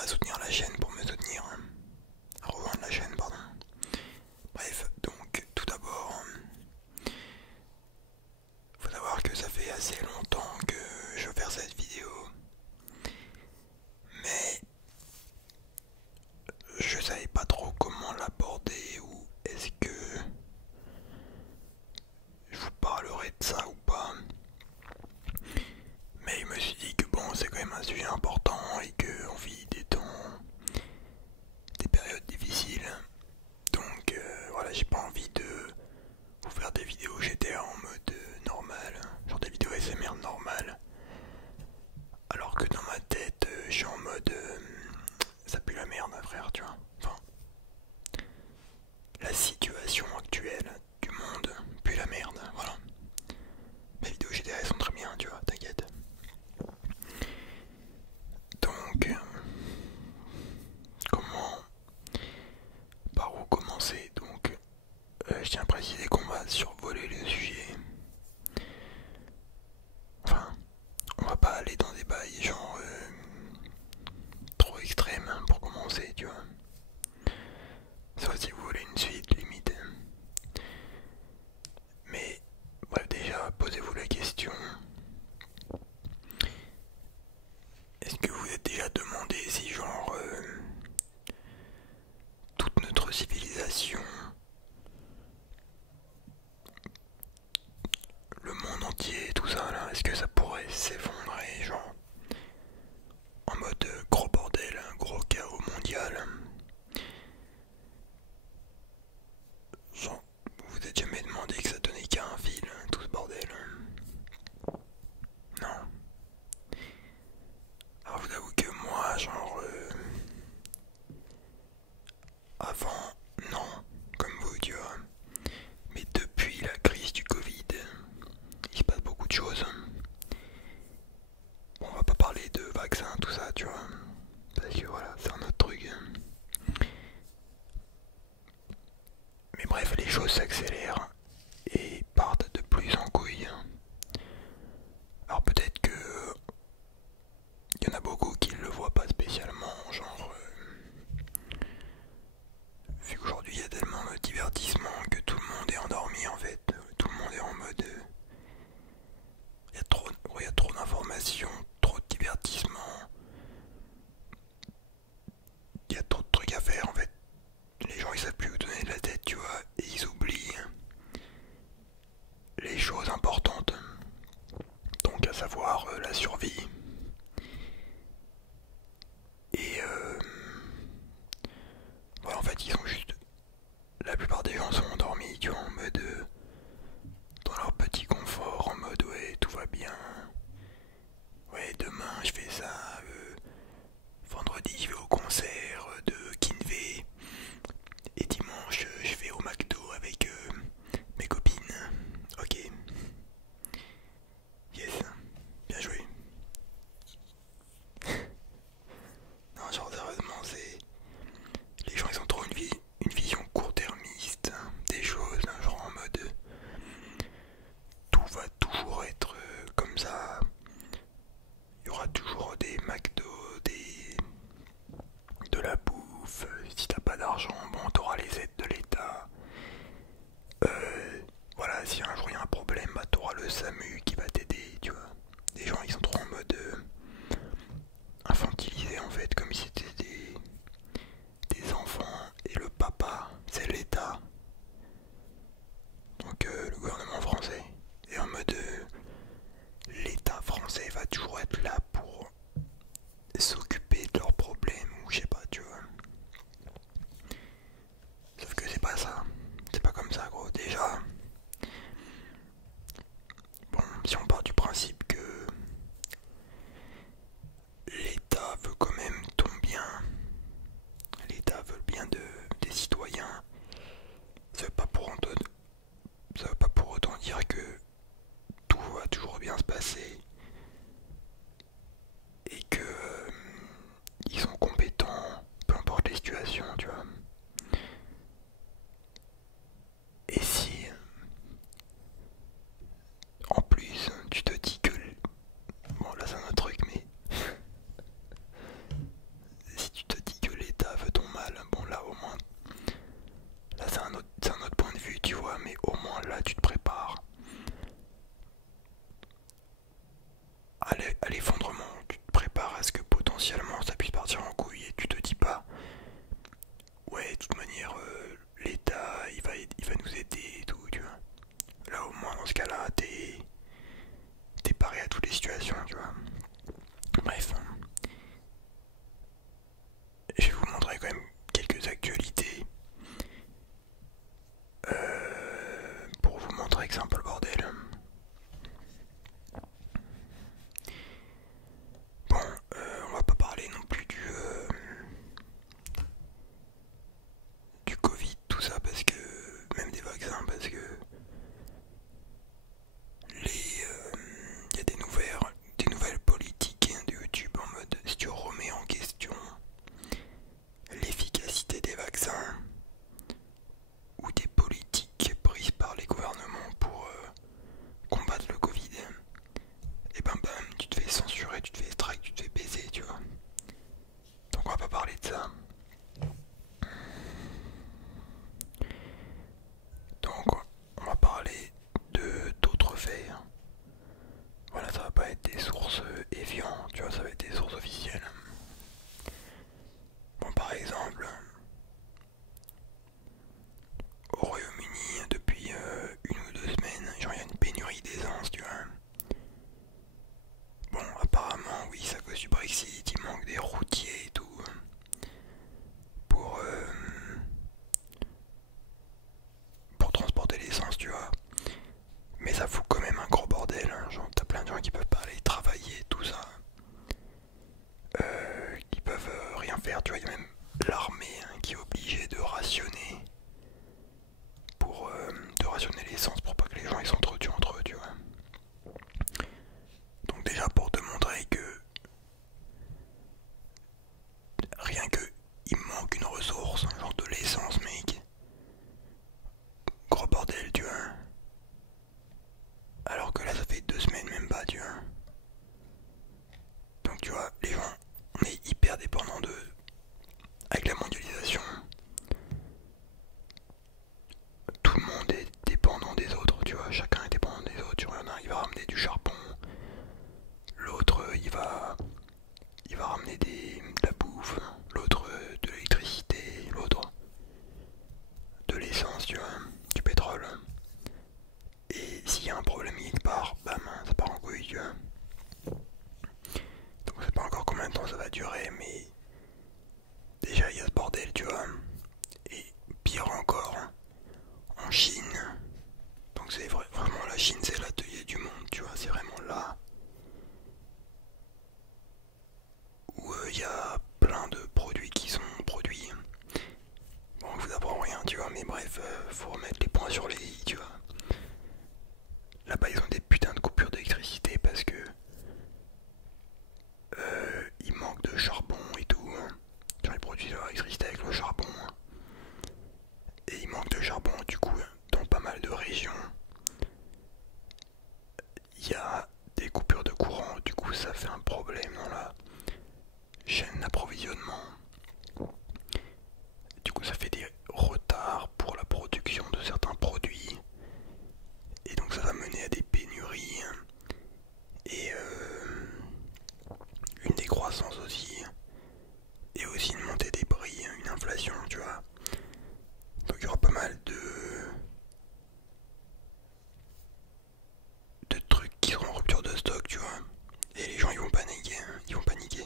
à soutenir la chaîne pour me soutenir, hein. À rejoindre la chaîne, pardon. Bref, donc tout d'abord, faut savoir que ça fait assez longtemps que je veux faire cette vidéo, mais je savais pas trop comment l'aborder, ou est-ce que je vous parlerai de ça ou pas. Mais je me suis dit que bon, c'est quand même un sujet important et qu'on vit des temps, des périodes difficiles. Donc voilà, j'ai pas envie de vous faire des vidéos GTA en mode normal, genre des vidéos SMR normales. Alors que dans ma tête, je suis en mode ça pue la merde, frère, tu vois. Enfin, la situation actuelle du monde pue la merde, voilà. Mes vidéos GTA elles sont très bien, tu vois, t'inquiète. Donc, comment, par où commencer? Donc, je tiens à préciser qu'on va survoler le sujet. Enfin, on va pas aller dans des bails genre guerre, tu vois, il y a même l'armée qui est obligée de rationner de rationner l'essence pour pas que les gens ils s'entretuent entre eux, tu vois. Donc déjà pour te montrer que rien que il manque une ressource, un genre de l'essence, mec. Gros bordel, tu vois. Alors que là ça fait 2 semaines même pas, tu vois. Donc tu vois, les gens, on est hyper dépendants d'eux. Avec la mondialisation, tout le monde est dépendant des autres, tu vois. Chacun est dépendant des autres. Tu vois, il va ramener du charbon. L'autre, il va ramener de la bouffe. L'autre, de l'électricité. L'autre, de l'essence, tu vois. Du pétrole. Et s'il y a un problème quelque part, bam, ça part en couille, tu vois. Donc je sais pas encore combien de temps ça va durer, mais déjà il y a ce bordel, tu vois. Et pire encore, en Chine. Donc c'est vrai, vraiment la Chine c'est l'atelier du monde, tu vois, c'est vraiment là où il y a plein de produits qui sont produits. Bon, je vous apprends rien, tu vois, mais bref, faut remettre les points sur les i, tu vois. Là-bas ils ont des putains de coupures d'électricité parce que il manque de charbon et tout. Genre ils produisent leur électricité avec le charbon. Et il manque de charbon du coup dans pas mal de régions. Il y a des coupures de courant, du coup ça fait un problème dans la chaîne d'approvisionnement. Du coup ça fait des retards pour la production de certains produits. Et donc ça va mener à des pénuries. Et une décroissance aussi. Et aussi une montée des prix, une inflation, tu vois. Donc il y aura pas mal de trucs qui seront en rupture de stock, tu vois. Et les gens ils vont paniquer, ils vont paniquer.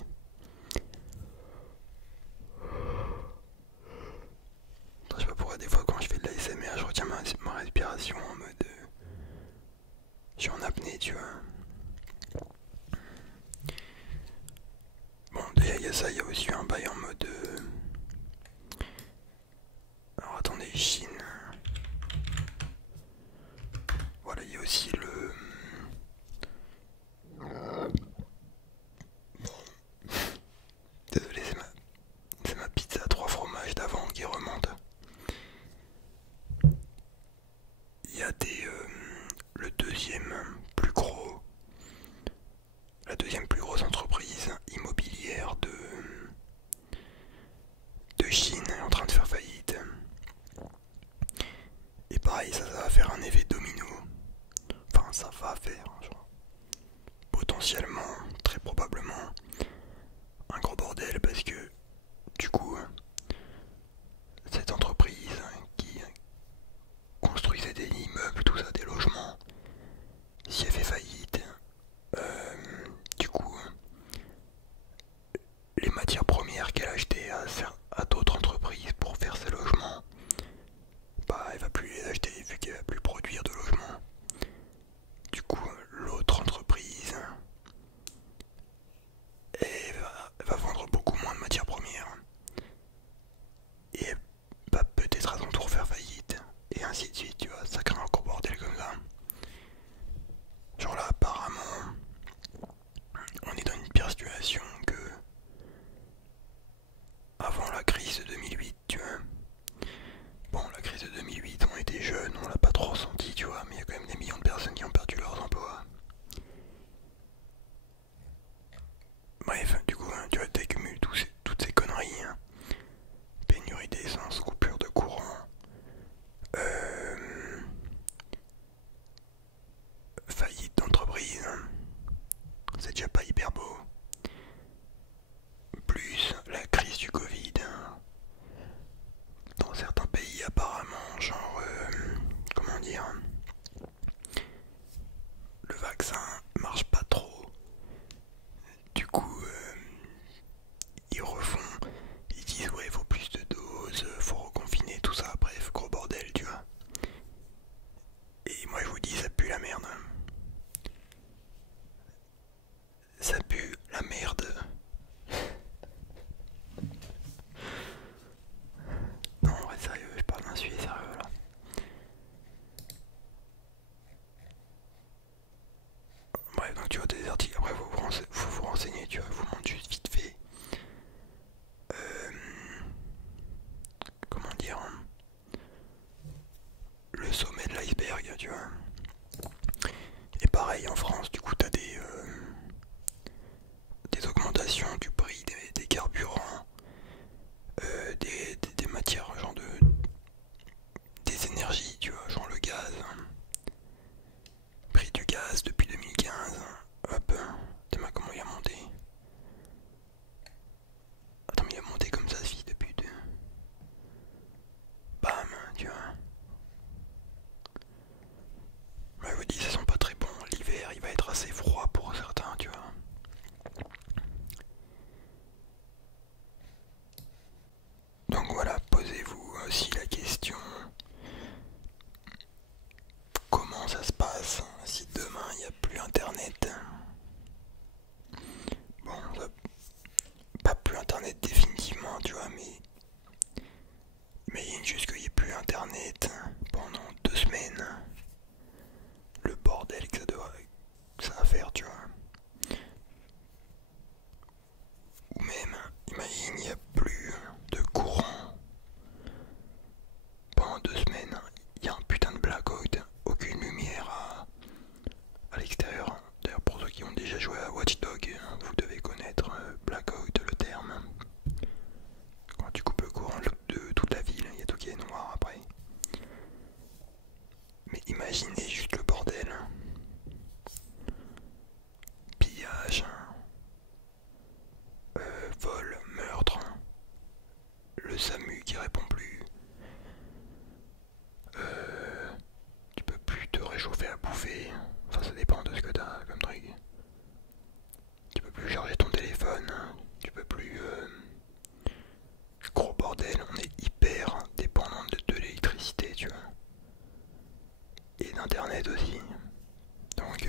Je sais pas pourquoi des fois quand je fais de la l'ASMR je retiens ma respiration en mode je suis en apnée, tu vois. Bon déjà il y a ça, il y a aussi un bail en mode alors attendez, Chine. Voilà, il y a aussi le désolé, c'est ma pizza à 3 fromages d'avant qui remonte. Il y a le la deuxième plus grosse entreprise immobilière de Chine est en train de faire faillite. Et pareil, ça va faire un effet domino. Enfin, ça va faire, genre, potentiellement, très probablement, un gros bordel parce que, du coup, cette entreprise qui construisait des immeubles, tout ça, des logements, si elle fait faillite, du coup, les matières premières qu'elle achetait à d'autres entreprises pour faire ses logements, bah elle va plus les acheter vu qu'elle va plus produire de logements. Du coup, l'autre entreprise elle va vendre beaucoup moins de matières premières et elle va peut-être à son tour faire faillite et ainsi de suite, tu vois, ça crée un gros bordel comme ça. Genre là apparemment on est dans une pire situation que avant la crise de 2008, tu vois. Bon, la crise de 2008, on était jeunes, on l'a pas trop ressenti, tu vois, mais il y a quand même des millions de personnes qui ont perdu leurs emplois. Bref, du coup, tu vois, t'accumules toutes ces conneries. Pénurie d'essence, coupure de courant, faillite d'entreprise, c'est déjà pas hyper beau. Plus la crise du Covid. Dans certains pays apparemment, genre, comment dire, renseigner, tu vois, je vous montre juste vite fait. Comment dire, le sommet de l'iceberg, tu vois. Et pareil en France, du coup, t'as des augmentations du prix des carburants, des matières, genre des énergies, tu vois, genre le gaz. Prix du gaz depuis 2015. Hop, t'as vu comment il a monté. Attends, mais il a monté comme ça, si, depuis deux. Bam, tu vois. Bah, je vous dis, ça sent pas très bon. L'hiver, il va être assez froid pour certains, tu vois. Donc voilà, posez-vous aussi la question, comment ça se passe si demain il n'y a plus internet? Bon, pas plus internet définitivement, tu vois, mais imagine juste qu'il n'y ait plus internet pendant 2 semaines. Le bordel que ça va faire, tu vois. Ou même, imagine il n'y a plus de courant pendant 2 semaines. Il y a un putain de blackout, aucune lumière à l'extérieur. D'ailleurs, pour ceux qui ont déjà joué à Watch Dogs, vous devez connaître blackout, le terme. Quand tu coupes le courant de toute la ville, il y a tout qui est noir après. Mais imaginez juste le bordel. Pillage, vol, meurtre, le SAMU qui répond plus. Tu peux plus te réchauffer à bouffer. Enfin, ça dépend de ce que t'as comme truc. Tu peux plus charger ton téléphone. Tu peux plus. Gros bordel, on est hyper dépendant de l'électricité, tu vois. Et d'internet aussi. Donc,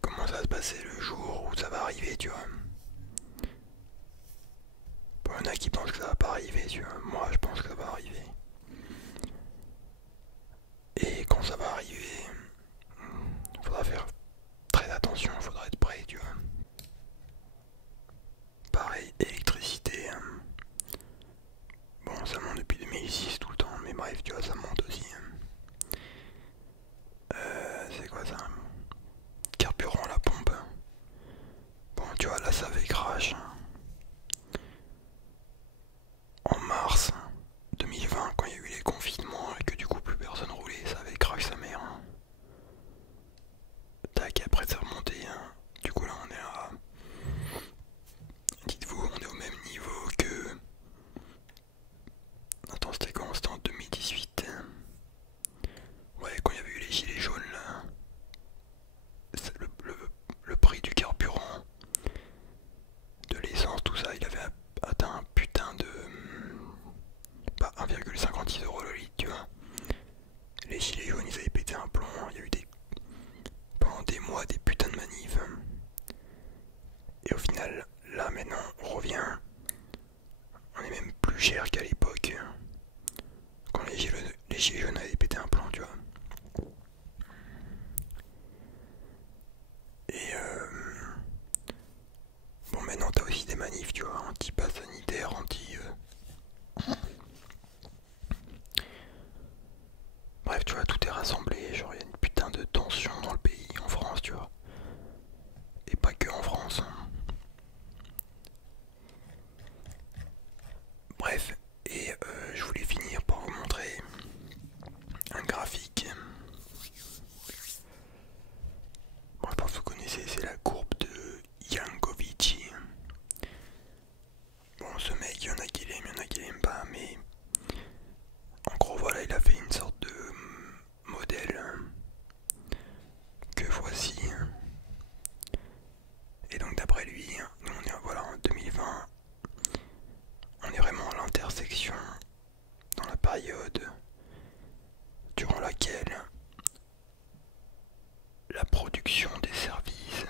comment ça va se passer le jour où ça va arriver, tu vois? Bon, il y en a qui pensent que ça va pas arriver, tu vois. Moi, je pense que ça va arriver. Et quand ça va arriver, il faudra faire très attention, il faudra être prêt, tu vois. Pareil, électricité. Bon, ça monte depuis 2006 tout le temps, mais bref, tu vois, ça monte aussi. C'est quoi ça? Carburant à la pompe. Bon, tu vois, là, ça avait crash. En mars 2020, quand il y a eu les confinements et que du coup plus personne roulait, ça avait crash sa mère. Tac, après ça remontait. Du coup là on est à... Dites-vous, on est au même niveau que... Attends, c'était quand? C'était en 2018. Ouais, quand il y avait eu les gilets jaunes là. Le prix du carburant, de l'essence, tout ça, il avait atteint un putain de... Bah 1,56 € le litre, tu vois. Les gilets jaunes, ils avaient pété un plomb, il y a eu pendant des mois des putains de manifs. Et au final, là maintenant, on revient. On est même plus cher qu'à l'époque. Quand les gilets jaunes avaient pété un plomb, tu vois. Et bon, maintenant t'as aussi des manifs, tu vois, anti-pass sanitaire, Bref, tu vois, tout est rassemblé, genre il y a une putain de tension dans le pays, en France, tu vois. Et pas que en France. Bref, et je voulais finir par vous montrer un graphique. Bon, je pense que vous connaissez, c'est la courbe de Yankovici. Bon, ce mec, il y en a qui l'aiment, il y en a qui l'aiment pas, mais en gros, voilà, il a fait une sorte de modèle que voici. Et donc, d'après lui, nous on est voilà, en 2020, on est vraiment à l'intersection dans la période durant laquelle la production des services,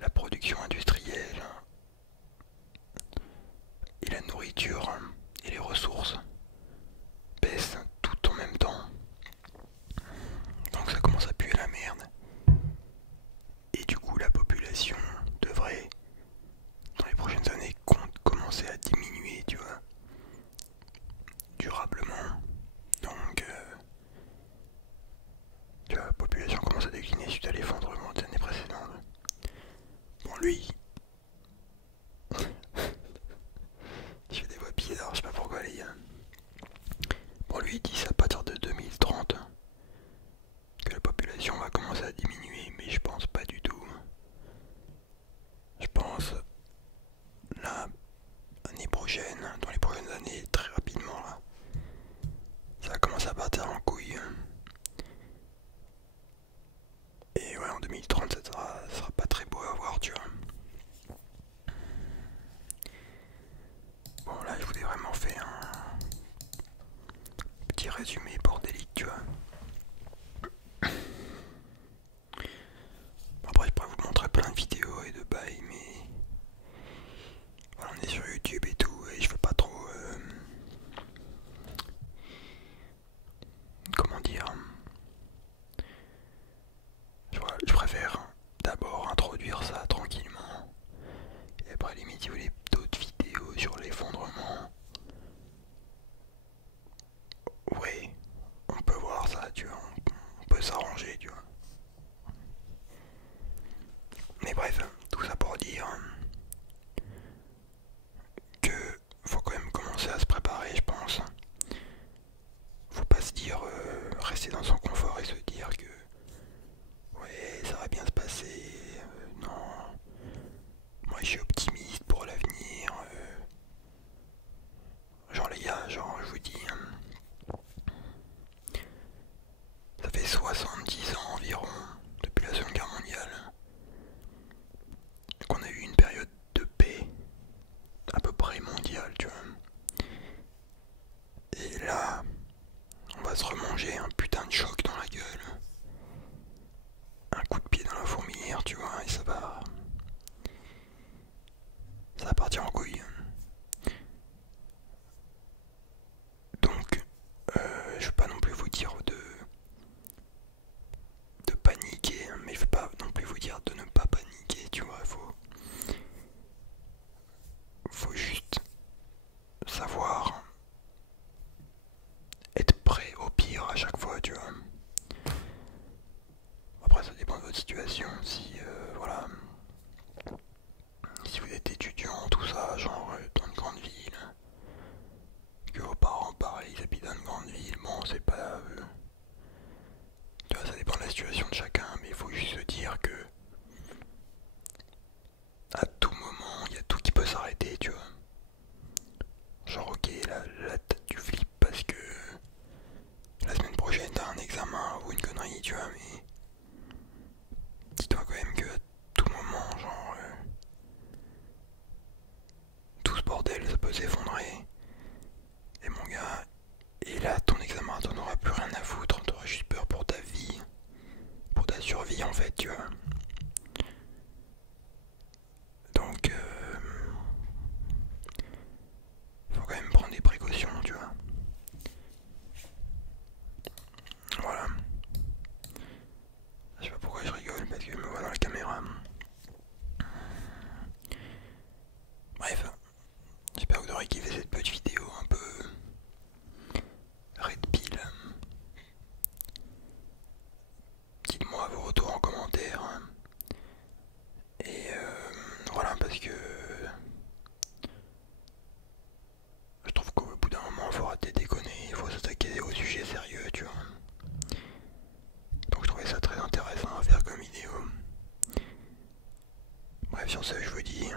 la production industrielle et la nourriture et les ressources baissent tout en même temps. Donc ça commence à puer la merde. Bon, lui, je fais des voix bizarres, je sais pas pourquoi les gars. Bon, lui, il dit c'est à partir de 2030 que la population va commencer à diminuer, mais je pense pas du tout. Je pense l'année prochaine, dans les prochaines années, très rapidement là, ça va commencer à partir en couille. Et ouais, en 2030, ça sera pas très beau à voir, tu vois. Bon, là, je vous ai vraiment fait un petit résumé bordélique, tu vois. Après, je pourrais vous montrer plein de vidéos et de bails, mais voilà, on est sur YouTube et tout, et je veux pas trop. Comment dire? Je préfère d'abord introduire ça tranquillement, et après, limite, si vous voulez d'autres vidéos sur l'effondrement, ouais, on peut voir ça, tu vois, on peut s'arranger, tu vois. Mais bref, tout ça pour dire que faut quand même commencer à se préparer, je pense. Faut pas se dire rester dans son confort et se dire que ouais, ça va bien se passer. Non, moi je suis optimiste pour l'avenir. Genre les gars, genre je vous dis, ça fait 70 ans environ depuis la Seconde Guerre mondiale qu'on a eu une période de paix à peu près mondiale, tu vois. Et là, on va se remanger un putain de choc dans la gueule. Un coup de pied dans la fourmilière, tu vois, et ça va partir en couille. Donc, je veux pas non plus vous dire de paniquer, mais je veux pas non plus vous dire de ne pas paniquer, tu vois, faut juste savoir être prêt au pire à chaque fois, tu vois. Après, ça dépend de votre situation, si, voilà, si vous êtes étudiant, tout ça, genre dans une grande ville, que vos parents, pareil, ils habitent dans une grande ville, bon, c'est pas... tu vois, ça dépend de la situation de chacun, mais il faut juste se dire que à tout moment, il y a tout qui peut s'arrêter, tu vois. Genre, ok, là tu flippes parce que la semaine prochaine t'as un examen ou une connerie, tu vois, mais dis-toi quand même que à tout moment, genre, tout ce bordel, ça peut s'effondrer. Et mon gars, et là, ton examen, t'en auras plus rien à foutre, t'auras juste peur pour ta vie, pour ta survie en fait, tu vois. Donc, faut quand même prendre des précautions, tu vois. Voilà. Je sais pas pourquoi je rigole, parce que je me vois dans la caméra. Bref, j'espère que vous aurez kiffé cette petite vidéo un peu red pill. Dites-moi vos retours en commentaire. Et voilà, parce que je trouve qu'au bout d'un moment, il faut arrêter de déconner, il faut s'attaquer aux sujets sérieux, tu vois. Donc je trouvais ça très intéressant à faire comme vidéo. Bref, sur ce, je vous dis